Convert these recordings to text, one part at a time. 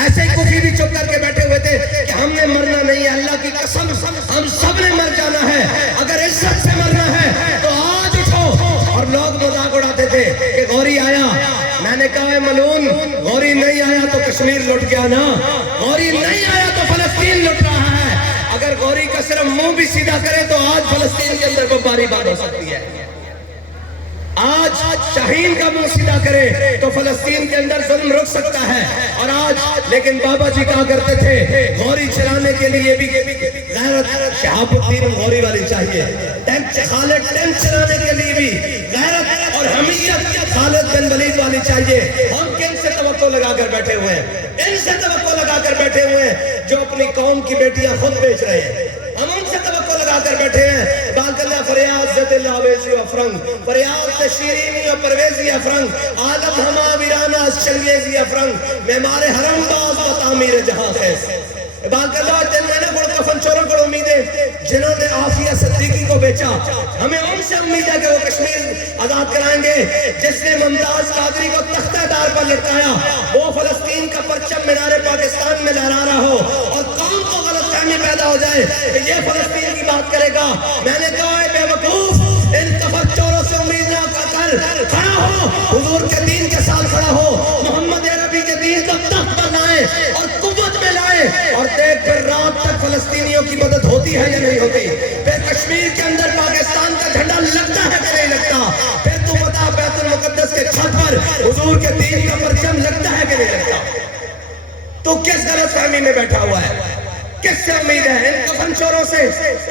ایسے ہی کوفی بھی چپ کر کے بیٹھے ہوئے تھے کہ ہم نے مرنا نہیں ہے، اللہ کی قسم ہم سب نے مر جانا ہے، اگر عزت سے مرنا ہے تو آج اٹھو۔ اور لوگ مذاق اڑاتے تھے کہ غوری آیا، میں نے کہا ہے ملعون، غوری نہیں آیا تو کشمیر لٹ گیا نا، غوری نہیں آیا تو فلسطین لٹ رہا ہے۔ اگر غوری کا صرف منہ بھی سیدھا کرے تو آج فلسطین کے اندر بمباری بند ہو سکتی ہے۔ آج شاہین کا منہ سیدھا کرے تو فلسطین کے اندر ظلم رک سکتا ہے۔ اور آج لیکن بابا جی کہا کرتے تھے غوری چلانے کے لیے بھی غیرت شہاب الدین غوری والی چاہیے، خالد ٹینک چلانے کے لیے بھی غیرت اور حمیت خالد بن ولید والی چاہیے۔ ہم کن سے توقع لگا کر بیٹھے ہوئے ہیں؟ ان سے توقع لگا کر بیٹھے ہوئے ہیں جو اپنی قوم کی بیٹیاں خود بیچ رہے ہیں۔ ہم ان سے توقع لگا کر بیٹھے ہیں باقلہ فریاد زد اللہ ویزی و افرنگ، فریاد سے شیرینی و پرویزی افرنگ، عالم ہما ویرانہ از چنگیزی افرنگ، معمار حرم باز و تعمیر جہاں خیز۔ باقلہ جن میں نے گڑ کفن چوروں کو امیدیں جنہوں نے عافیہ صدیقی کو بیچا، ہمیں ان سے امید ہے کہ وہ کشمیر آزاد کرائیں گے۔ جس نے ممتاز قادری کو تختہ دار پر لٹکایا وہ فلسطین کا پرچم مینار پاکستان میں لہرا رہا ہو اور قوم کو غلط فہمی پیدا ہو جائے کہ یہ فلسطین کی بات کرے گا۔ میں نے کہا ہے بے وقوف، ان کفر چوروں سے امید نہ کر کھڑا ہو، حضور کے دین کے ساتھ کھڑا ہو، محمد عربی کے دین کا تخت پر لائے اور قوت میں لائے اور دیکھ پھر رات تک فلسطینیوں کی مدد ہوتی ہے یا نہیں ہوتی، پھر کشمیر کے اندر پاکستان کا جھنڈا لگتا ہے کہ نہیں لگتا، پھر تو بتا بیت المقدس کے چھت پر حضور کے دین کا پرچم لگتا ہے کہ نہیں لگتا۔ تو کس غلط فہمی میں بیٹھا ہوا ہے؟ کس سے امید ہے؟ ان کفن چوروں سے،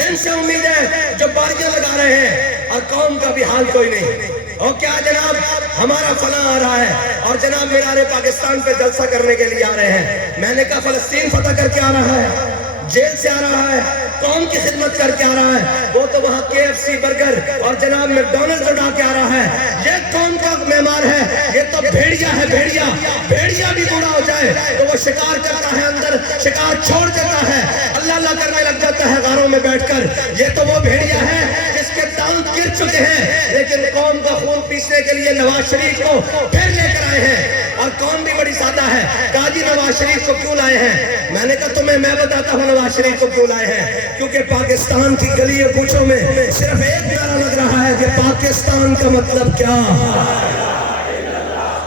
ان سے امید ہے جو باریاں لگا رہے ہیں اور قوم کا بھی حال کوئی نہیں۔ اور کیا جناب ہمارا فلاں آ رہا ہے اور جناب مینار پاکستان پہ جلسہ کرنے کے لیے آ رہے ہیں۔ میں نے کہا فلسطین فتح کر کے آ رہا ہے، جیل سے آ رہا ہے، قوم کی خدمت کر کے آ رہا ہے، وہ تو وہاں KFC برگر اور جناب میکڈونلڈز اڑا کے آ رہا ہے۔ یہ قوم کا معمار ہے، یہ تو بھیڑیا ہے، بھیڑیا۔ بھیڑیا بھی بوڑھا ہو جائے تو وہ شکار کرتا ہے، اندر شکار چھوڑ دیتا ہے، اللہ اللہ کرنے لگ جاتا ہے غاروں میں بیٹھ کر۔ یہ تو وہ بھیڑیا ہے جس کے دانت گر چکے ہیں، لیکن قوم کا خون پیسنے کے لیے نواز شریف کو پھر لے کر آئے ہیں۔ اور قوم بھی بڑی سادہ ہے، کہا جی نواز شریف کو کیوں لائے ہیں؟ میں نے کہا تمہیں میں بتاتا ہوں نواز شریف کو کیوں لائے ہیں، کیونکہ پاکستان کی گلی کوچوں میں صرف ایک نعرہ لگ رہا ہے کہ پاکستان کا مطلب کیا؟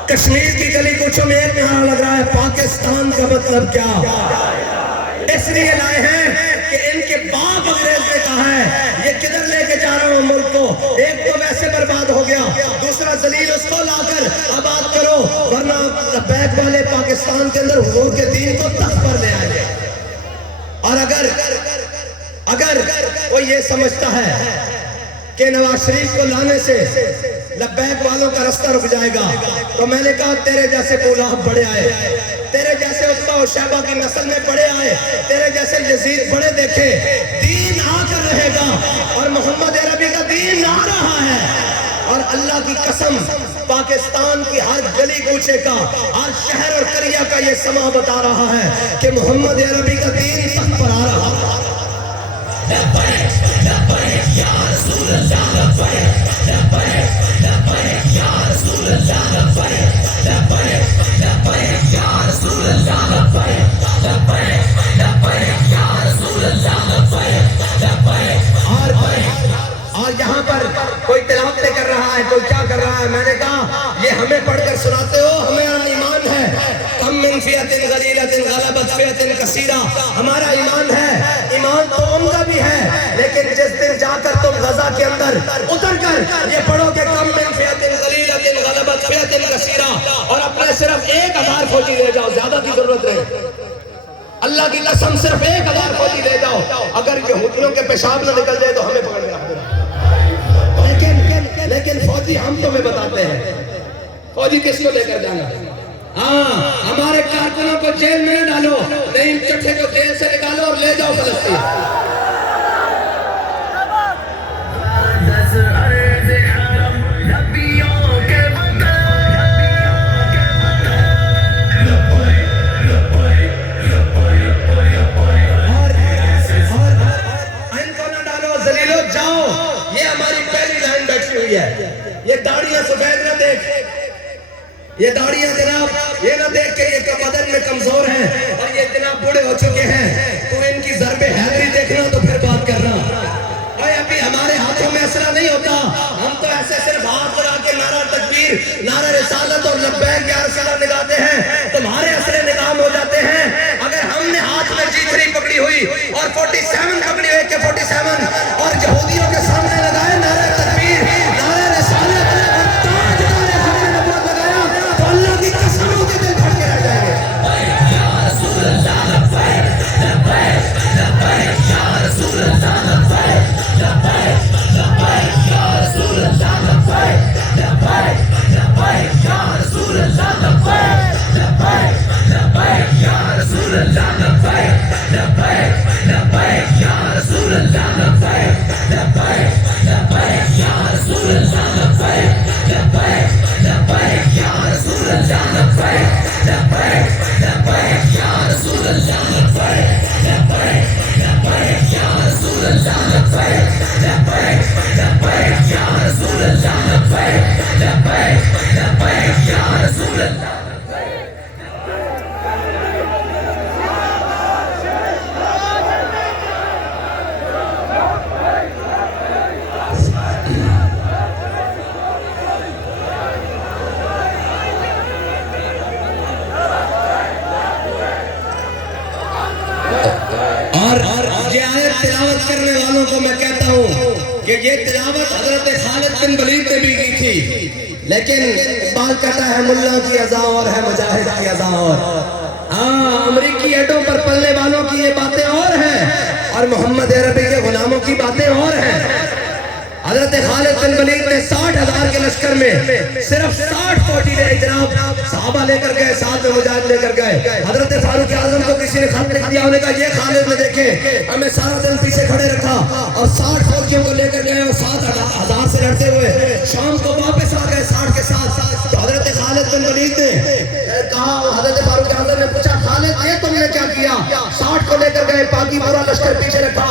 کشمیر کی گلی کوچوں میں ایک نعرہ لگ رہا ہے پاکستان کا مطلب کیا؟ اس لیے لائے ہیں کہ ان کے باپ انگریز نے کہا ہے یہ کدھر لے کے جا رہا ہوں ملک کو، ایک تو ویسے برباد ہو گیا، دوسرا ذلیل اس کو لا کر آباد کرو، ورنہ بیک والے پاکستان کے اندر حضور کے دین کو تخت پر لے آئے۔ اور اگر وہ یہ سمجھتا ہے کہ نواز شریف کو لانے سے لبیک والوں کا رستہ رک جائے گا تو میں نے کہا تیرے جیسے بولاب بڑے آئے، تیرے جیسے عتبہ و شیبہ کی نسل میں بڑے آئے، تیرے جیسے یزید بڑے دیکھے، دین آ کر رہے گا اور محمد عربی کا دین آ رہا ہے۔ اور اللہ کی قسم پاکستان کی ہر گلی کوچے کا، ہر شہر اور قریہ کا یہ سما بتا رہا ہے کہ محمد عربی کا دین تخت پر آ رہا ہے۔ لبیک لبیک یا رسول اللہ، لبیک لبیک لبیک یا رسول اللہ، لبیک لبیک لبیک یا رسول اللہ، لبیک لبیک لبیک یا رسول اللہ، لبیک لبیک۔ اور یہاں پر کوئی تلاوتیں کر رہا ہے، کوئی کیا کر رہا ہے، میں نے کہا یہ ہمیں پڑھ کر سناتے ہو، ہمارا ایمان ہے کم من فئۃ غلیلۃ غلبت فئۃ کثیرہ، ہمارا ایمان ہے، ایمان تو ان کا بھی ہے، لیکن جس دن جا کر تم غزہ کے اندر اتر کر یہ پڑھو کہ کم من فئۃ غلیلۃ غلبت فئۃ کثیرہ اور اپنے صرف 1000 فوجی لے جاؤ، زیادہ کی ضرورت نہیں، اللہ کی قسم صرف 1000 فوجی لے جاؤ، اگر یہودیوں کے پیشاب نہ نکل جائے تو ہمیں پکڑ لیا۔ لیکن فوجی ہم تمہیں بتاتے ہیں، فوجی کس کو لے کر جانا؟ ہاں ہمارے کارکنوں کو جیل میں نہ ڈالو، نہیں چٹھے کو جیل سے نکالو اور لے جاؤ فلسطین۔ یہ داڑیاں سفید نہ دیکھ، یہ داڑیاں جناب یہ نہ دیکھ کہ یہ بدن میں کمزور ہیں، اب بوڑھے ہو چکے ہیں، تو ان کی ضرب حیدری دیکھنا تو پھر بات کرنا۔ اے ابھی ہمارے ہاتھوں میں اسلحہ نہیں ہوتا، ہم تو ایسے صرف ہاتھ بنا کے نعرہ تکبیر، نعرہ رسالت اور لبیک یا رسول اللہ نگاتے ہیں، تمہارے اسلحے نظام ہو جاتے ہیں۔ اگر ہم نے ہاتھ میں G3 پکڑی ہوئی اور 47 پکڑی ہوئی کہ 47 اور یہودیوں کے سامنے لگائے نعرہ تکبیر، نعرہ رسالت اور تاجدار ختم نبوت لگایا تو اللہ کی قسم ان کے دل پھٹ کے رہ جائیں گے۔ یا رسول اللہ لبیک لبیک لبیک یا رسول اللہ لبیک لبیک لبیک یا رسول اللہ لبیک لبیک لبیک یا رسول اللہ لبیک لبیک لبیک یا رسول اللہ لبیک لبیک لبیک یا رسول اللہ لبیک لبیک لبیک یا رسول اللہ لبیک لبیک لبیک یا رسول اللہ لبیک لبیک لبیک یا رسول اللہ لبیک لبیک لبیک یا رسول اللہ لبیک لبیک لبیک یا رسول اللہ لبیک لبیک لبیک یا رسول اللہ۔ اور یہ آیت تلاوت کرنے والوں کو میں کہتا ہوں کہ یہ تلاوت حضرت خالد بن ولید نے بھی کی تھی، لیکن اقبال کہتا ہے ملا کی اذاں اور ہے مجاہد کی اذاں اور۔ ہاں، امریکی ایڈوں پر پلنے والوں کی یہ باتیں اور ہیں اور محمد عربی کے غلاموں کی باتیں اور ہیں۔ حضرت خالد بن ولید نے 60,000 کے لشکر میں صرف 60 فوجی نے جناب صحابہ لے کر گئے، ساتھ میں مجاہد لے کر گئے۔ حضرت فاروق اعظم کو کسی نے خط لکھ دیا، انہوں نے کہا یہ خالد نے دیکھیں ہمیں سارا دن پیچھے کھڑے رکھا اور 60 فوجیوں کو لے کر گئے اور 7,000 سے لڑتے ہوئے شام کو واپس آ گئے 60 کے ساتھ۔ تو حضرت خالد بن ولید نے کہا، حضرت فاروق اعظم نے پوچھا خالد یہ تم نے کیا کیا؟ 60 کو لے کر گئے، باقی پورا لشکر پیچھے رکھا۔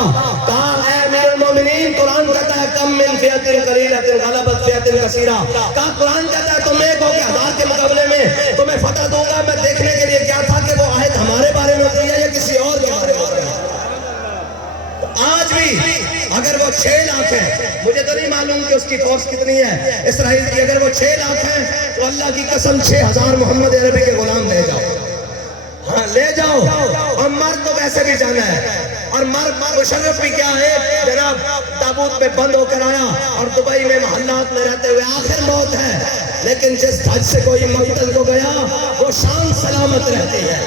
کہا اے امیر المومنین، قرآن کہتا ہے کم من فئۃ قلیلۃ غلبت فئۃ کثیرہ۔ کہا قرآن کہتا ہے تم ایک ہو کہ 1000 کے مقابلے میں تمہیں فتح دوں گا۔ میں دیکھنے کے لیے کیا تھا کہ وہ آیت ہمارے بارے میں اتری ہے یا کسی اور کے بارے میں اتری ہے۔ آج بھی اگر وہ 6 لاکھ ہے، مجھے تو نہیں معلوم کہ اس کی فورس کتنی ہے اسرائیل کی، اگر وہ 6 لاکھ ہے تو اللہ کی قسم 6,000 محمد عربی کے غلام لے جاؤ، ہاں لے جاؤ۔ اور مرد تو ویسے بھی جانا ہے، اور مرد مشرف بھی کیا ہے جناب، تابوت میں بند ہو کر آیا اور دبئی میں محلات میں رہتے ہوئے آخر موت ہے، لیکن جس حج سے کوئی مقتل کو گیا وہ شان سلامت رہتی ہے۔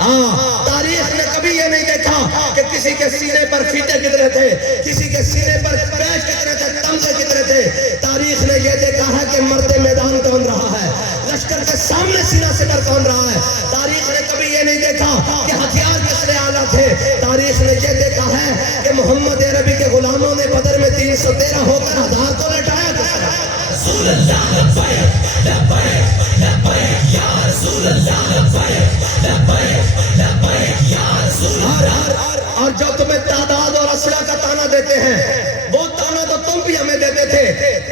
ہاں، تاریخ نے کبھی یہ نہیں دیکھا کہ کسی کے سینے پر فیتے کتنے تھے، کسی کے سینے پر پیش کتنے تھے، تمغے کتنے تھے۔ تاریخ نے یہ دیکھا ہے کہ مرد میدان کون رہا ہے، لشکر کے سامنے سینہ سپر کون رہا ہے۔ تاریخ نے کبھی یہ نہیں دیکھا کہ ہتھیار کس نے آلہ تھے۔ تاریخ نے یہ دیکھا ہے کہ محمد عربی کے غلاموں نے بدر میں 313 ہو کر 1000 کو لٹایا کس نے؟ رسول اللہ لبیک لبیک لبیک یا رسول اللہ لبیک لبیک لبیک یا رسول اللہ۔ اور جو تمہیں تعداد اور اسلحہ کا تانا دیتے ہیں، وہ تانا تو تم بھی ہمیں دیتے تھے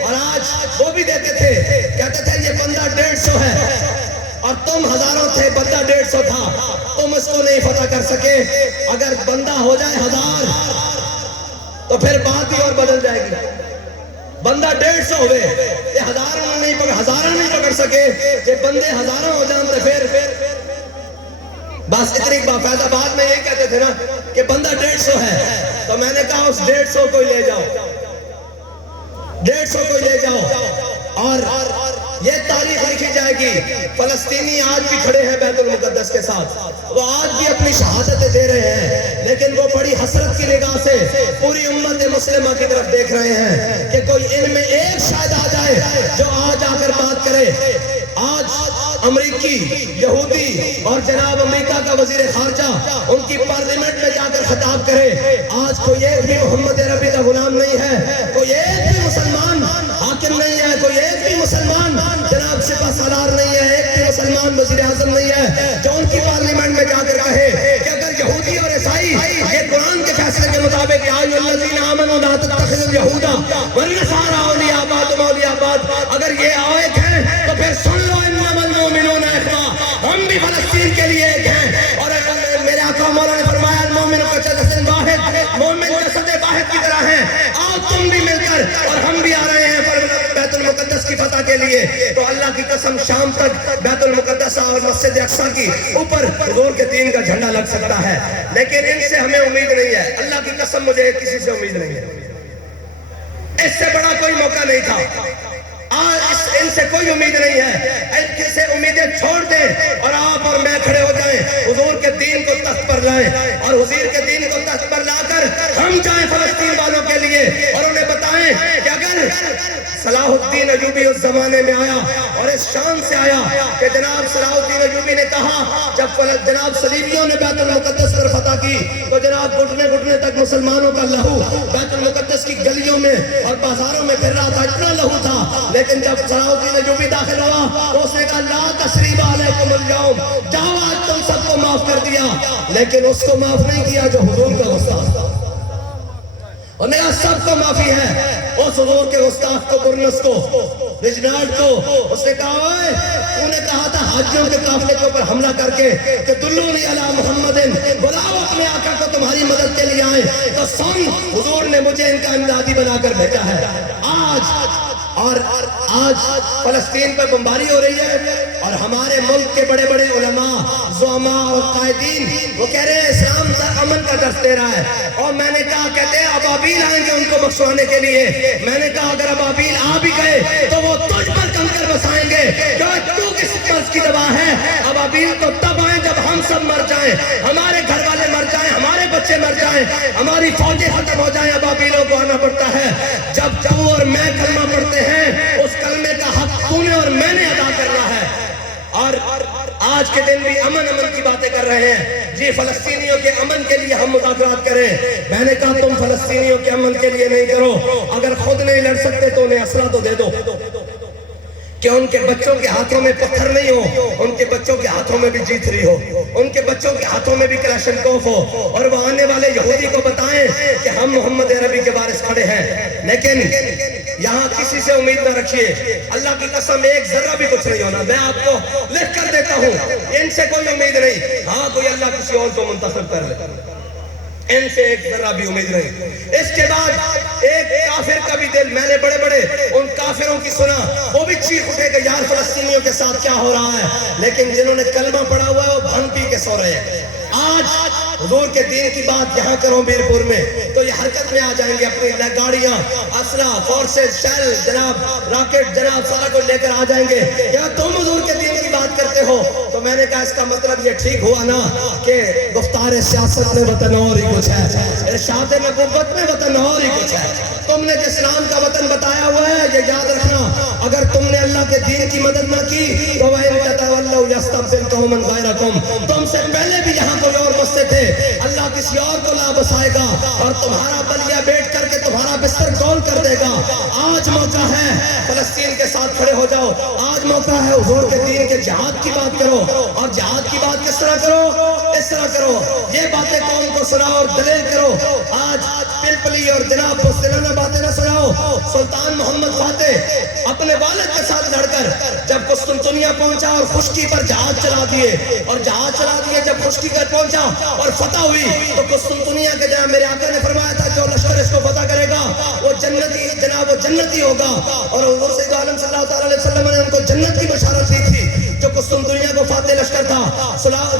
اور آج وہ بھی دیتے تھے، کہتے تھے یہ بندہ 150 ہے اور تم ہزاروں تھے، بندہ 150 تھا، تم اس کو نہیں فتح کر سکے۔ اگر بندہ ہو جائے 1000 تو پھر بات ہی اور بدل جائے گی۔ بندہ 150 ہوئے، یہ ہزاروں نہیں پکڑ سکے، یہ بندے ہزاروں ہو جائیں تو پھر بس اتنی فیض آباد میں یہ کہتے تھے نا کہ بندہ 150 ہے، تو میں نے کہا اس 150 کو لے جاؤ، 150 کو لے جاؤ اور یہ تاریخ لکھی جائے گی۔ فلسطینی آج بھی کھڑے ہیں بیت المقدس کے ساتھ، وہ آج بھی اپنی شہادتیں دے رہے ہیں، لیکن وہ بڑی حسرت کی نگاہ سے پوری امت مسلمہ کی طرف دیکھ رہے ہیں کہ کوئی ان میں ایک شاید آ جائے جو آج آ کر بات کرے۔ آج امریکی، یہودی اور جناب امریکہ کا وزیر خارجہ ان کی پارلیمنٹ میں جا کر خطاب کرے، آج کوئی ایک بھی محمد عربی کا غلام نہیں ہے، کوئی ایک بھی مسلمان حاکم نہیں ہے، کوئی ایک بھی مسلمان جناب سپہ سالار نہیں ہے، ایک بھی مسلمان وزیر اعظم نہیں ہے جو ان کی پارلیمنٹ میں جا کر کہے کہ اگر یہودی اور عیسائی یہ قرآن کے فیصلے کے مطابق یا ایھا الذین آمنوا لا تتخذوا اليہود والنصارى اولیاء بعضهم اولیاء بعض، اگر یہ آیت ہے تو پھر سن لو انما المؤمنون اخوہ، ہم بھی فلسطین کے لیے ایک ہیں۔ اور اگر میرے جسد واحد مومن جسد واحد کی طرح ہیں. آؤ تم بھی مل کر اور ہم بھی آ رہے ہیں بیت المقدس کی فتح کے لیے. تو اللہ کی قسم شام تک بیت المقدس اور مسجد اقصی کی اوپر حضور کے دین کا جھنڈا لگ سکتا ہے, لیکن ان سے ہمیں امید نہیں ہے. اللہ کی قسم مجھے کسی سے امید نہیں ہے. اس سے بڑا کوئی موقع نہیں تھا. آج ان سے کوئی امید نہیں ہے. ان سے امیدیں چھوڑ دیں اور آپ اور میں کھڑے ہو جائیں, حضور کے دین کو تخت پر لائیں اور حضور کے دین کو تخت پر لا کر ہم جائیں فلسطین والوں کے لیے اور انہیں بتائیں کہ اگر صلاح الدین ایوبی اس زمانے میں آیا اور اس شان سے آیا کہ جناب صلاح الدین ایوبی نے کہا جب جناب صلیبیوں نے بیت المقدس پر فتح کی تو جناب گھٹنے گھٹنے تک مسلمانوں کا لہو بیت المقدس کی گلیوں میں اور بازاروں میں پھر رہا تھا, اتنا لہو تھا. لیکن جب صلاح الدین ایوبی داخل ہوا تو اس نے کہا لا تثریب علیکم اليوم, جاؤ آج تم سب کو معاف کر دیا. لیکن اس کو معاف نہیں کیا جو حضور کا گستاخ تھا. اور میرا سب کو معافی ہے. اس حضور کے گستاخ کو, برنس کو, رجنارڈ کو, اس نے کہا اوئے تو نے کہا تھا حاجیوں کے قافلے کے اوپر حملہ کر کے کہ دلونی علی محمد, بلاؤ اپنے آقا کو تمہاری مدد کے لیے آئیں. تو سن حضور نے مجھے ان کا امدادی بنا کر بھیجا ہے. آج فلسطین پر بمباری ہو رہی ہے اور ہمارے ملک کے بڑے بڑے علماء, زعماء اور قائدین وہ کہہ رہے ہیں اسلام امن کا درس دے رہا ہے. اور میں نے کہا کہتے ہیں ابابیل آئیں گے ان کو بخشوانے کے لیے. میں نے کہا اگر ابابیل آ بھی گئے تو وہ تجھ پر کنکر بسائیں گے کہ تو کس مرض کی دوا ہے. ابابیل تو تب آئیں جب ہم سب مر جائیں, ہمارے گھر والے مر جائیں, ہمارے بچے مر جائیں, ہماری فوجیں ختم ہو جائیں. ابابیلوں کو آنا پڑتا ہے. جب تو اور میں کلمہ پڑھتے ہیں اس کلمے کا حق تو نے اور میں نے ادا کرنا ہے. اور آج کے دن بھی امن کی باتیں کر رہے ہیں. جی فلسطینیوں کے امن کے لیے ہم مذاکرات کریں. میں نے کہا تم فلسطینیوں کے امن کے لیے نہیں کرو, اگر خود نہیں لڑ سکتے تو انہیں اسلحہ تو دے دو کہ ان کے بچوں کے ہاتھوں میں پتھر نہیں ہو, ان کے بچوں کے ہاتھوں میں بھی G3 ہو, ان کے بچوں کے ہاتھوں میں بھی کلاشنکوف ہو, اور وہ آنے والے یہودی کو بتائیں کہ ہم محمد عربی کے وارث کھڑے ہیں. لیکن یہاں کسی سے امید نہ رکھیے. اللہ کی قسم ایک ذرہ بھی کچھ نہیں ہونا. میں آپ کو لکھ کر دیتا ہوں, ان سے کوئی امید نہیں. ہاں کوئی اللہ کسی اور کو منتخب کر لے, ان سے ایک ذرہ بھی امید نہیں. اس کے بعد ایک کافر کا بھی دل, میں نے بڑے بڑے ان کافروں کی سنا, وہ بھی چیخ اٹھے کہ یار فلسطینیوں کے ساتھ کیا ہو رہا ہے. لیکن جنہوں نے کلمہ پڑھا ہوا ہے وہ بھنگ پی کے سو رہے ہیں. آج حضور کے دین کی بات یہاں کروں بیرپور میں تو یہ حرکت میں آ جائیں گے. اپنی گاڑیاں, اسلحہ, فورسز, شیل, جناب راکٹ, جناب سارا کچھ لے کر آ جائیں گے. کیا تم حضور کے دین کی بات کرتے ہو؟ تو میں نے کہا اس کا مطلب یہ ٹھیک ہوا نا کہ گفتار سیاست میں وطن اور ہی کچھ ہے, ارشاد نبوت میں وطن اور ہی کچھ ہے. تم نے جس نام کا وطن بتایا ہوا ہے یہ یاد رکھنا, اگر تم نے اللہ کے دین کی مدد نہ کی تو وَإِن تَتَوَلَّوْا يَسْتَبْدِلْ قَوْمًا غَيْرَكُمْ, تم سے پہلے بھی یہاں کوئی اور بستے تھے, اللہ کسی اور کو لا بسائے گا اور تمہارا بلیا بیٹھ کر کے تمہارا بستر گول کر دے گا. آج موقع ہے فلسطین کے ساتھ کھڑے ہو جاؤ. آج موقع ہے حضور کے دین کے جہاد کی بات کرو. اور جہاد کی بات کس طرح کرو؟ اس طرح کرو, یہ باتیں قوم کو سناؤ اور دلیل کرو. آج پلپلی اور جناب بستلانہ باتیں نہ سناؤ. سلطان محمد فاتح اپنے والد کے ساتھ لڑ کر جب قسطنطنیہ پہنچا اور خشکی پر جہاز چلا دیے, اور جہاز چلا دیے جب خشکی پر پہنچا اور فتح ہوئی تو قسطنطنیہ کے جناب میرے آقا نے فرمایا تھا جو لشکر اس کو فتح کرے گا وہ جنتی, جناب وہ جنتی ہوگا. اور حضور سید عالم صلی اللہ علیہ وسلم نے ان کو جنت کی بشارت دی تھی جو قسطنطنیہ کو فاتح لشکر تھا.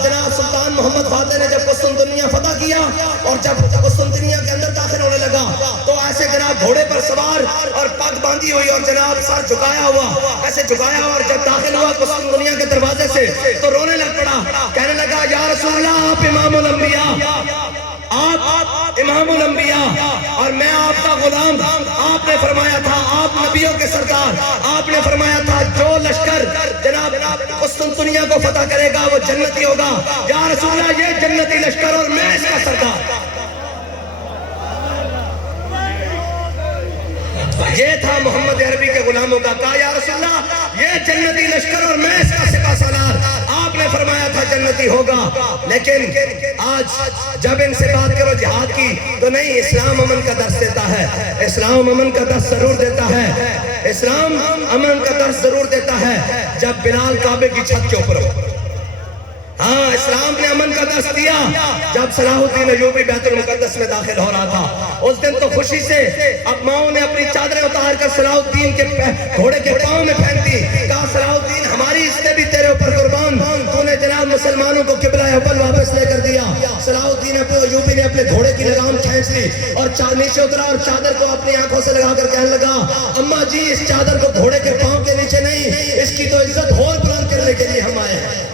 جناب سلطان محمد فاتح نے جب قسطنطنیہ فتح کیا اور جب قسطنطنیہ کے اندر داخل ہونے لگا تو ایسے جناب گھوڑے پر سوار اور پگ باندھی ہوئی اور جناب سر جھکایا ہوا, ایسے جھکایا, اور جب داخل ہوا قسطنطنیہ کے دروازے سے تو رونے لگ پڑا, کہنے لگا یا رسول اللہ آپ امام الانبیاء, آپ امام الانبیاء اور میں آپ کا غلام. آپ نے فرمایا تھا آپ نبیوں کے سردار, آپ نے فرمایا تھا جو لشکر جناب قسطنطنیہ کو فتح کرے گا وہ جنتی ہوگا. یا رسول اللہ یہ جنتی لشکر اور میں اس کا سردار. یہ تھا محمد عربی کے غلاموں کا. کہا یا رسول اللہ یہ جنتی لشکر اور میں اس کا سپہ سالار. آپ نے فرمایا تھا جنتی ہوگا. لیکن آج جب ان سے بات کرو جہاد کی تو نہیں, اسلام امن کا درس دیتا ہے. اسلام امن کا درس ضرور دیتا ہے. اسلام امن کا درس ضرور دیتا ہے جب بلال کعبے کی چھت کے اوپر ہو. ہاں اسلام نے امن کا دست دیا جب صلاح الدین ایوبی بیت المقدس میں داخل ہو رہا تھا۔ اس دن تو خوشی سے اب ماؤں نے اپنی چادریں اتار کر صلاح الدین کے گھوڑے کے پاؤں میں پھینک دی، کہا صلاح الدین ہماری عزتیں بھی تیرے اوپر قربان، تو نے جناب مسلمانوں کو قبلہ اول واپس لے کر دیا۔ صلاح الدین ایوبی نے اپنے گھوڑے کی لگام کھینچ لی اور نیچے اترا اور چادر کو اپنی آنکھوں سے لگا کر کہنے لگا اماں جی اس چادر کو گھوڑے کے پاؤں کے نیچے نہیں، اس کی تو عزت اور بلند کرنے کے لیے ہم آئے ہیں۔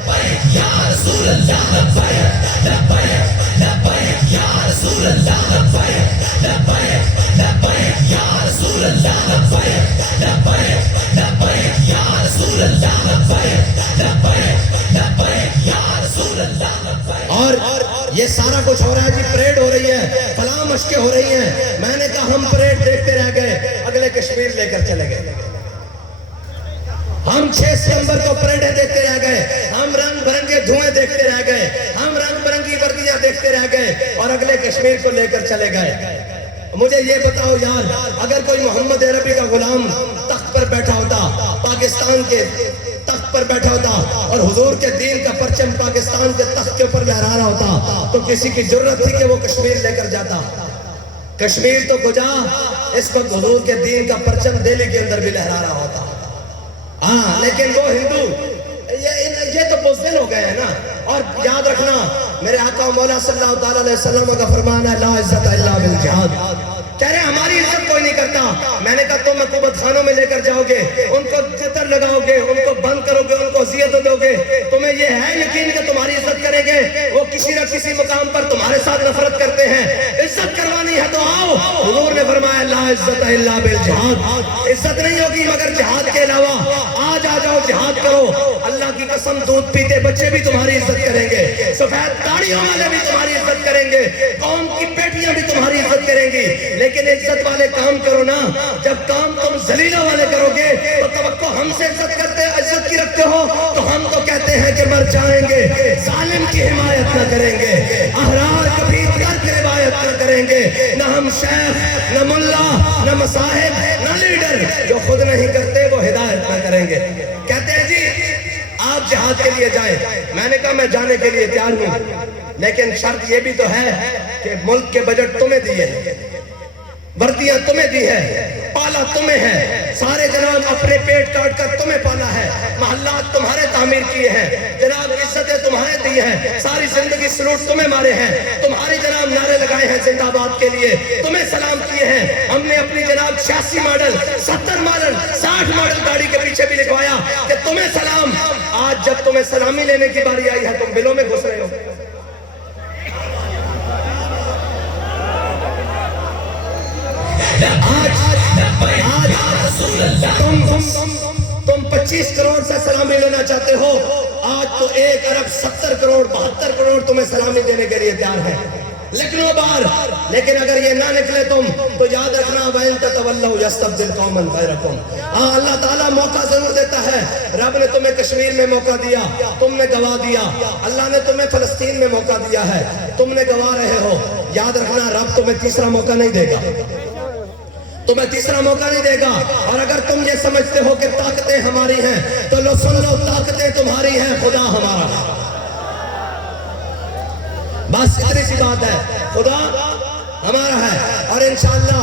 یا رسول اللہ لبیک لبیک لبیک یا رسول اللہ لبیک لبیک لبیک یا رسول اللہ لبیک لبیک لبیک یا رسول اللہ لبیک لبیک لبیک یا رسول اللہ لبیک۔ اور یہ سارا کچھ ہو رہا ہے جی، پریڈ ہو رہی ہے، فلاں مشقیں ہو رہی ہیں۔ میں نے کہا ہم پریڈ دیکھتے رہ گئے، اگلے کشمیر لے کر چلے گئے۔ ہم 6 ستمبر کو پریڈیں دیکھتے رہ گئے، ہم رنگ برنگے دھوئیں دیکھتے رہ گئے، ہم رنگ برنگی وردیاں دیکھتے رہ گئے اور اگلے کشمیر کو لے کر چلے گئے۔ مجھے یہ بتاؤ یار، اگر کوئی محمد عربی کا غلام تخت پر بیٹھا ہوتا، پاکستان کے تخت پر بیٹھا ہوتا اور حضور کے دین کا پرچم پاکستان کے تخت کے اوپر لہرا رہا ہوتا تو کسی کی جرت تھی کہ وہ کشمیر لے کر جاتا؟ کشمیر تو کجا، اس وقت حضور کے دین کا پرچم دہلی کے اندر بھی لہرا رہا ہوتا۔ ہاں لیکن وہ ہندو یہ تو بزدل ہو گئے ہیں نا۔ اور یاد رکھنا میرے آقا و مولا صلی اللہ علیہ وسلم کا فرمان ہے لا عزت الا بالجہاد، کہہ رہے ہماری عزت کوئی نہیں کرتا۔ میں نے کہا تم حکومت خانوں میں لے کر جاؤ گے، ان کو چتر لگاؤ گے، ان کو بند کرو گے، ان کو اذیت دو گے، تمہیں یہ ہے یقین کہ تمہاری عزت کریں گے؟ وہ کسی نہ کسی مقام پر تمہارے ساتھ نفرت کرتے ہیں۔ عزت کروانی ہے تو آؤ، حضور نے فرمایا لا عزت الا بالجہاد، عزت نہیں ہوگی مگر جہاد کے علاوہ۔ آج آ جاؤ جہاد کرو، اللہ کی قسم دودھ پیتے بچے بھی تمہاری عزت کریں گے، سفید داڑھیوں والے بھی تمہاری عزت کریں گے، قوم کی بیٹیاں بھی تمہاری عزت کریں گی۔ لیکن عزت والے کام کرو نا، جب کام تم ذلیلوں والے کرو گے تو توقع ہم سے عزت کی رکھتے ہو تو ہم تو کہتے ہیں کہ مر جائیں گے، ظالم کی حمایت نہ کریں گے، احرار کبھی ترک روایت نہ کریں گے، نہ ہم شیخ نہ ملا نہ مصاحب نہ لیڈر جو خود نہیں کرتے وہ ہدایت نہ کریں گے۔ کہتے ہیں جی آپ جہاد کے لیے جائیں، میں نے کہا میں جانے کے لیے تیار ہوں، لیکن شرط یہ بھی تو ہے کہ ملک کے بجٹ تمہیں دیے ہیں، وردیاں تمہیں دی ہے، پالا تمہیں ہے، سارے جناب اپنے پیٹ کاٹ کر تمہیں پالا ہے، محلات تمہارے تعمیر کیے ہیں، جناب عزتیں تمہارے دی ہیں، ساری زندگی سلوٹ تمہیں مارے ہیں، تمہاری جناب نعرے لگائے ہیں زندہ باد کے لیے، تمہیں سلام کیے ہیں۔ ہم نے اپنی جناب 86 ماڈل 70 ماڈل 60 ماڈل گاڑی کے پیچھے بھی لکھوایا کہ تمہیں سلام۔ آج جب تمہیں سلامی لینے کی باری آئی ہے تم بلوں میں گھس رہے ہو۔ تم 25 کروڑ سے سلامی لینا چاہتے ہو، آج تو 1 ارب 70 کروڑ 72 کروڑ تمہیں سلامی دینے کے لیے تیار ہے۔ لکھنؤ بار، لیکن اگر یہ نہ نکلے تم تو یاد رکھنا وَإِن تَتَوَلَّوْا يَسْتَبْدِلْ قَوْمًا غَيْرَكُمْ۔ اللہ تعالیٰ موقع ضرور دیتا ہے، رب نے تمہیں کشمیر میں موقع دیا، تم نے گوا دیا، اللہ نے تمہیں فلسطین میں موقع دیا ہے، تم نے گوا رہے ہو۔ یاد رکھنا رب تمہیں تیسرا موقع نہیں دے گا، تمہیں تیسرا موقع نہیں دے گا۔ اور اگر تم یہ سمجھتے ہو کہ طاقتیں ہماری ہیں تو لو سن لو، طاقتیں تمہاری ہیں، خدا ہمارا ہے۔ بس اتنی سی بات ہے، خدا ہمارا ہے، اور انشاءاللہ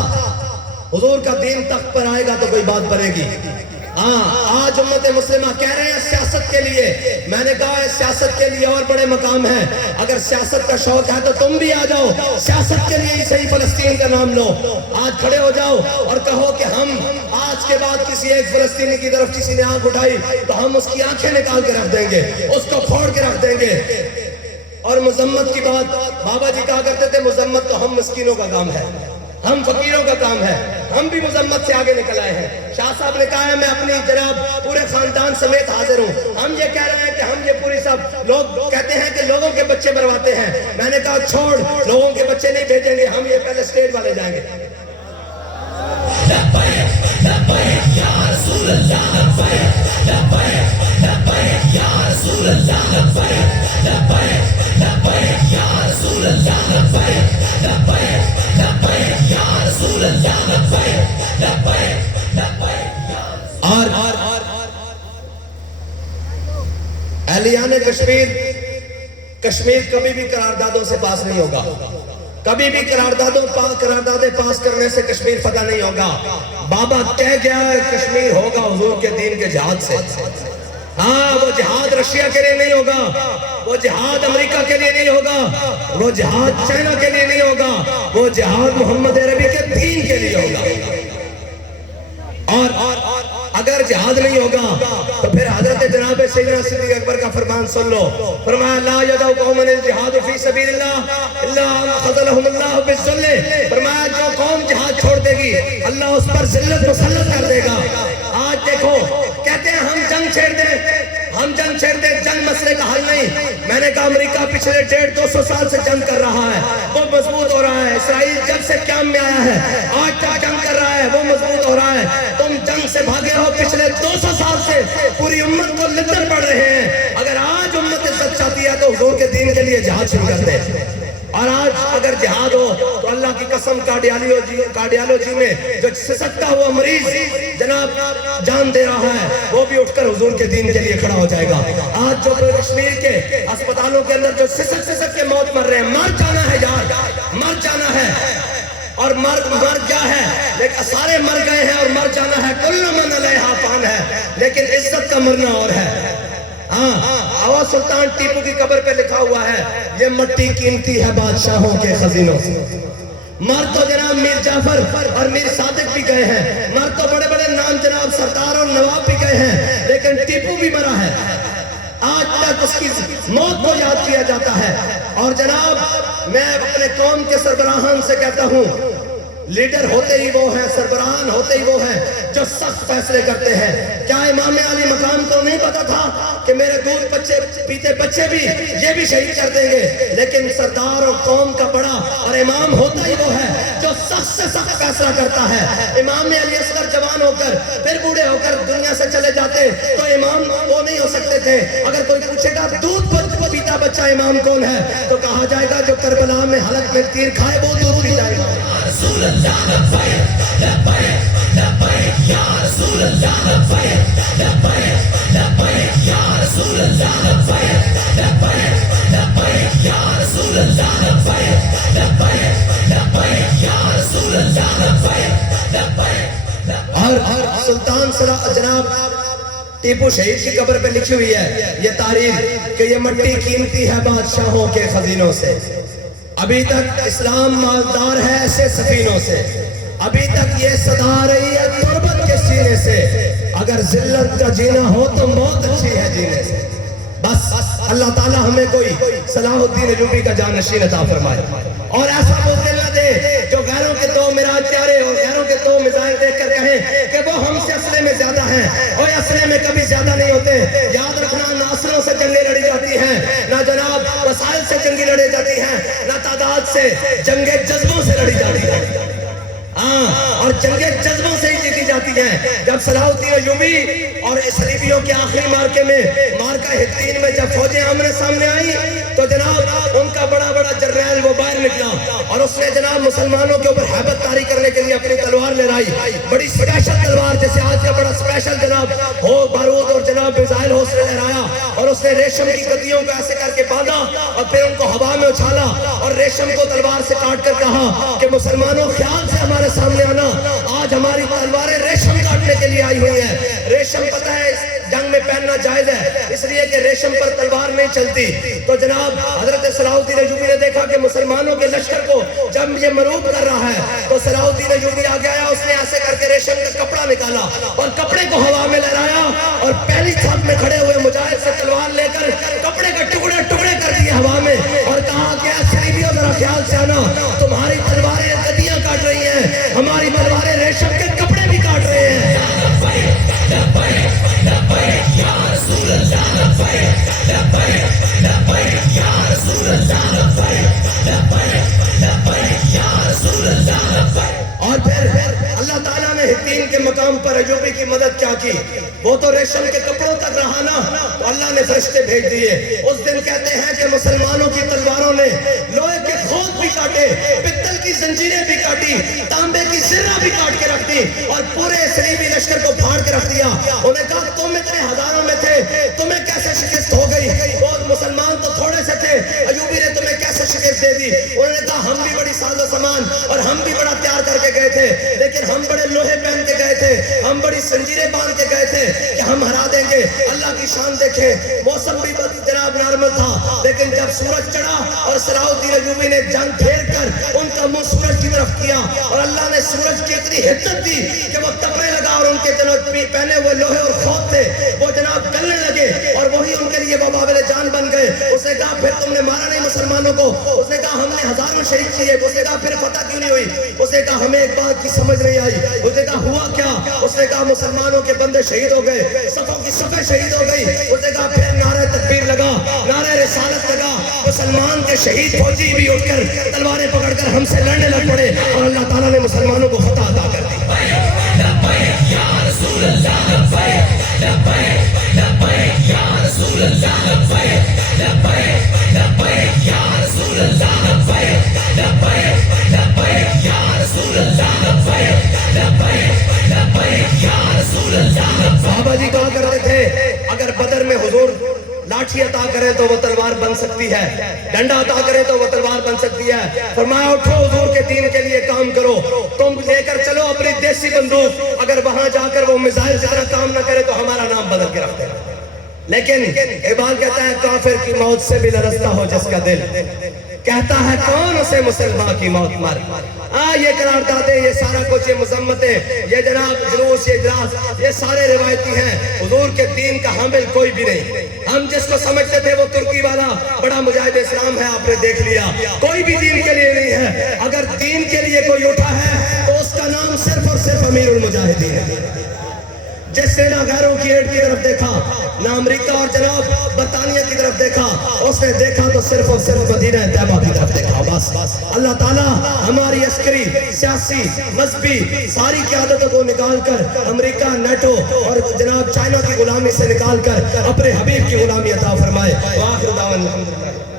حضور کا دین تخت پر آئے گا تو کوئی بات بنے گی۔ آج امت مسلمہ کہہ رہے ہیں سیاست کے لیے، میں نے کہا ہے سیاست کے لیے اور بڑے مقام ہیں، اگر سیاست کا شوق ہے تو تم بھی آ جاؤ، سیاست کے لیے ہی صحیح فلسطین کا نام لو، آج کھڑے ہو جاؤ اور کہو کہ ہم آج کے بعد کسی ایک فلسطینی کی طرف کسی نے آنکھ اٹھائی تو ہم اس کی آنکھیں نکال کے رکھ دیں گے، اس کو پھوڑ کے رکھ دیں گے۔ اور مذمت کی بات، بابا جی کہا کرتے تھے مذمت تو ہم مسکینوں کا کام ہے، ہم فقیروں کا کام ہے، ہم بھی مذمت سے آگے نکل آئے ہیں۔ شاہ صاحب نے کہا ہے میں اپنی جناب پورے خاندان سمیت حاضر ہوں، ہم یہ کہہ رہے ہیں کہ ہم یہ پوری سب لوگ کہتے ہیں کہ لوگوں کے بچے مرواتے ہیں، میں نے کہا چھوڑ، لوگوں کے بچے نہیں بھیجیں گے، ہم یہ پہلے اسٹیٹ والے جائیں گے۔ لبیک لبیک یا رسول اللہ، لبیک لبیک لبیک یا رسول اللہ، لبیک لبیک لبیک یا رسول اللہ، لبیک لبیک لبیک یا رسول اللہ، لبیک لبیک لبیک یا رسول اللہ۔ اور اہلیان کشمیر کشمیر کبھی بھی قراردادوں سے پاس نہیں ہوگا، کبھی بھی قراردادیں پاس کرنے سے کشمیر فتح نہیں ہوگا۔ بابا کہہ گیا ہے کشمیر ہوگا حضور کے دین کے جہاد سے۔ ہاں وہ جہاد رشیا کے لیے نہیں ہوگا، وہ جہاد امریکہ کے لیے نہیں ہوگا، وہ جہاد چائنا کے لیے نہیں ہوگا، وہ جہاد محمد عربی کے دین کے لیے ہوگا۔ اور اگر جہاد نہیں ہوگا تو پھر حضرت جناب سیدنا صدیق اکبر کا فرمان سن لو، فرمایا لا یدعو قوما الجہاد فی سبیل اللہ الا خذلهم اللہ بالذل، فرمایا جو قوم جہاد چھوڑ دے گی اللہ اس پر ذلت مسلط کر دے گا۔ آج دیکھو کہتے ہیں ہم جنگ چھیڑ دیں، جنگ مسئلے کا حل نہیں۔ میں نے کہا امریکہ پچھلے 150-200 سال سے جنگ کر رہا ہے، وہ مضبوط ہو رہا ہے۔ اسرائیل جب سے قیام میں آیا ہے آج تک جنگ کر رہا ہے، وہ مضبوط ہو رہا ہے۔ تم جنگ سے بھاگے ہو پچھلے 200 سال سے، پوری امت کو لدر پڑ رہے ہیں۔ اگر آج امت عزت چاہتی ہے تو حضور کے دین کے لیے جہاد شروع کر دے۔ اور آج اگر جہاد ہو تو اللہ کی قسم کارڈیالوجی میں جو سسکتا ہوا مریض جناب جان دے رہا ہے وہ بھی اٹھ کر حضور کے دین کے لیے کھڑا ہو جائے گا۔ آج جو کشمیر کے اسپتالوں کے اندر جو سسک کے موت مر رہے ہیں، مر جانا ہے یار، مر جانا ہے۔ اور مر کیا ہے، لیکن سارے مر گئے ہیں اور مر جانا ہے، کل من علیہا فان ہے، لیکن عزت کا مرنا اور ہے۔ آوا سلطان ٹیپو کی قبر پہ لکھا ہوا ہے یہ مٹی قیمتی ہے بادشاہوں کے خزینوں سے۔ مر تو جناب میر جعفر اور میر صادق بھی گئے ہیں، مر تو بڑے بڑے نام جناب سردار اور نواب بھی گئے ہیں، لیکن ٹیپو بھی مرا ہے۔ آج تک اس کی موت کو یاد کیا جاتا ہے۔ اور جناب میں اپنے قوم کے سربراہان سے کہتا ہوں لیڈر ہوتے ہی وہ ہیں، سربراہان ہوتے ہی وہ ہیں جو سخت فیصلے کرتے ہیں۔ کیا امام علی مقام کو نہیں پتا تھا کہ میرے دودھ پیتے بچے بھی یہ بھی شہید کر دیں گے؟ لیکن سردار اور قوم کا بڑا اور امام ہوتا ہی وہ ہے جو سخت سے سخت فیصلہ کرتا ہے۔ امام علی اصغر جوان ہو کر پھر بوڑھے ہو کر دنیا سے چلے جاتے تو امام وہ نہیں ہو سکتے تھے۔ اگر کوئی پوچھے گا دودھ پیتا بچہ امام کون ہے تو کہا جائے گا جو کربلا میں حلق میں تیر کھائے وہ دودھ پی جائے گا۔ رسول اللہ لبیک لبیک لبیک یا رسول اللہ لبیک لبیک لبیک یا رسول اللہ لبیک لبیک لبیک یا رسول اللہ لبیک لبیک لبیک یا رسول اللہ لبیک لبیک۔ اور سلطان جناب ٹیپو شہید کی قبر پہ لکھی ہوئی ہے یہ تاریخ کہ یہ مٹی قیمتی ہے بادشاہوں کے خزینوں سے۔ ابھی تک اسلام مالدار ہے ایسے سفینوں سے، ابھی تک یہ صدا رہی ہے تربت کے سینے سے، اگر ذلت کا جینا ہو تو موت اچھی ہے جینے سے۔ بس اللہ تعالیٰ ہمیں کوئی صلاح الدین ایوبی کا جانشین عطا فرمائے اور ایسا بزدل نہ دے جو غیروں کے دو معراج پیارے اور غیروں کے دو میزائل دیکھ کر کہیں کہ وہ ہم سے اسلحے میں زیادہ ہیں، اور اسلحے میں کبھی زیادہ نہیں ہوتے۔ یاد رکھنا نہ اسلحوں سے جنگیں لڑی جاتی ہیں، نہ جناب وسائل سے جنگیں لڑی جاتی ہیں، نہ تعداد سے، جنگیں جذبوں سے لڑی جاتی ہیں۔ اور جنگیں جذبوں سے ہی جیتی جاتی ہیں۔ جب صلاح الدین ایوبی اور صلیبیوں کے آخری مارکے میں مارکہ حطین میں جب فوجیں آمنے سامنے آئی تو جناب ان کا بڑا بڑا جرنیل وہ باہر نکلا اور اس نے جناب مسلمانوں کے اوپر ہیبت طاری کرنے کے لیے اپنی تلوار لہرائی، بڑی اسپیشل تلوار جیسے آج کا بڑا اسپیشل جناب ہو بارود اور جناب میزائل ہو، اس نے لہرایا اور اس نے ریشم کی گدیوں کو ایسے کر کے باندھا اور پھر ان کو ہوا میں اچھالا اور ریشم کو تلوار سے کاٹ کر کہا کہ مسلمانوں خیال سے ہمارے سامنے آنا، آج ہماری تلواریں ریشم کاٹنے کے لیے آئی ہوئی ہیں۔ ریشم پتہ ہے جنگ میں پہننا جائز ہے اس لیے کہ ریشم پر تلوار نہیں چلتی۔ تو جناب حضرت صلاح الدین ایوبی نے دیکھا کہ مسلمانوں کے لشکر کو جب یہ مروب کر رہا ہے تو صلاح الدین ایوبی آگے آیا، اس نے ایسے کر کے ریشم کا کپڑا نکالا اور کپڑے کو ہوا میں لہرایا اور پہلی صف میں کھڑے ہوئے مجاہد سے تلوار لے کر کپڑے کے ٹکڑے ٹکڑے کر دیے ہوا میں اور کہا کہ صلیبیوں ذرا خیال سے آنا، تمہاری تلواریں گدیاں کاٹ رہی ہیں، ہماری تلواریں ریشم کے کپڑے بھی کاٹ رہے ہیں۔ اور پھر اللہ تعالیٰ نے حطین کے مقام پر ایوبی کی مدد کیا کی، وہ تو ریشم کے کپڑوں تک رہا نا، تو اللہ نے فرشتے بھیج دیے۔ اس دن کہتے ہیں کہ مسلمانوں کی تلواروں نے لوہے کے خوف بھی کاٹے، پتل کی زنجیریں بھی کاٹی، تانبے کی زرہ بھی کاٹ کے رکھ دی اور پورے صلیبی لشکر کو پھاڑ کے رکھ دیا۔ انہوں نے کہا تم اتنے ہزاروں میں تھے، تمہیں کیسے شکست ہو گئی؟ وہ مسلمان تو تھوڑے سے تھے ایوبی نے تمہیں کیسے شکست دے دی؟ انہوں نے کہا ہم بھی بڑی ساز و سامان اور ہم بھی بڑا تیار کر کے گئے تھے، لیکن ہم بڑے لوہے پہن کے گئے تھے، ہم بڑی زنجیریں باندھ کے گئے تھے کہ ہم ہرا دیں گے۔ اللہ کی شان دیکھیں، موسم بھی جناب نارمل تھا، لیکن جب سورج چڑھا اور صلاح الدین ایوبی نے جنگ پھیر کر ان کا منہ سورج کی طرف کیا اور اللہ نے سورج کی اتنی حدت دی کہ وہ تپنے لگا اور ان کے جناب پہنے ہوئے لوہے اور خوف تھے وہ جناب گلنے لگے اور وہی ان کے لیے وبال جان بن گئے۔ اس نے کہا پھر تم نے مارا نہیں مسلمانوں کو؟ اس نے کہا ہم نے ہزاروں شہید کیے۔ اس نے کہا پھر فتح کیوں نہیں ہوئی؟ اس نے کہا ہمیں ایک بات کی سمجھ نہیں آئی۔ اس نے کہا ہوا کیا؟ اس نے کہا مسلمانوں کے بندے شہید ہو گئے، صفوں کی صفیں شہید ہو گئی۔ اس نے کہا پھر نعرہ تکبیر لگا، نعرہ رسالت لگا، مسلمان کے شہید فوجی بھی اٹھ کر تلواریں پکڑ کر ہم سے لڑنے لگ پڑے اور اللہ تعالیٰ نے مسلمانوں کو فتح عطا کر دی۔ لبیک یا رسول اللہ، لبیک لبیک لبیک یا رسول اللہ، لبیک لبیک لبیک یا رسول اللہ، لبیک لبیک لبیک یا رسول اللہ، لبیک لبیک لبیک یا رسول اللہ۔ صحابہ جی کہا کرتے تھے اگر بدر میں حضور لاٹھی عطا کرے تو وہ تلوار بن سکتی ہے، ڈنڈا عطا کرے تو وہ تلوار بن سکتی ہے۔ فرمایا اٹھو حضور کے دین کے لیے کام کرو، تم لے کر چلو اپنی دیسی بندوق، اگر وہاں جا کر وہ میزائل سے طرح کام نہ کرے تو ہمارا نام بدل کے رکھ دینا۔ لیکن اقبال کہتا ہے کافر کی موت سے بھی لرزتا ہو جس کا دل، کہتا ہے کون اسے مسلمان کی موت مار۔ یہ قرار دادیں، یہ سارا کچھ، یہ مذمتیں، یہ جناب جلوس، یہ اجلاس، یہ سارے روایتی ہیں۔ حضور کے دین کا حامل کوئی بھی نہیں۔ ہم جس کو سمجھتے تھے وہ ترکی والا بڑا مجاہد اسلام ہے، آپ نے دیکھ لیا کوئی بھی دین کے لیے نہیں ہے۔ اگر دین کے لیے کوئی اٹھا ہے تو اس کا نام صرف اور صرف امیر المجاہدین ہے، جس نے نہ غیروں کی ایڈ کی طرف دیکھا، نہ امریکہ اور جناب برطانیہ کی طرف دیکھا، اس نے دیکھا تو صرف اور صرف مدینہ طیبہ کی طرف دیکھا۔ بس اللہ تعالیٰ ہماری عسکری، سیاسی، مذہبی ساری قیادتوں کو نکال کر امریکہ، نیٹو اور جناب چائنا کی غلامی سے نکال کر اپنے حبیب کی غلامی عطا فرمائے۔ وآخر دعوانا الحمدللہ۔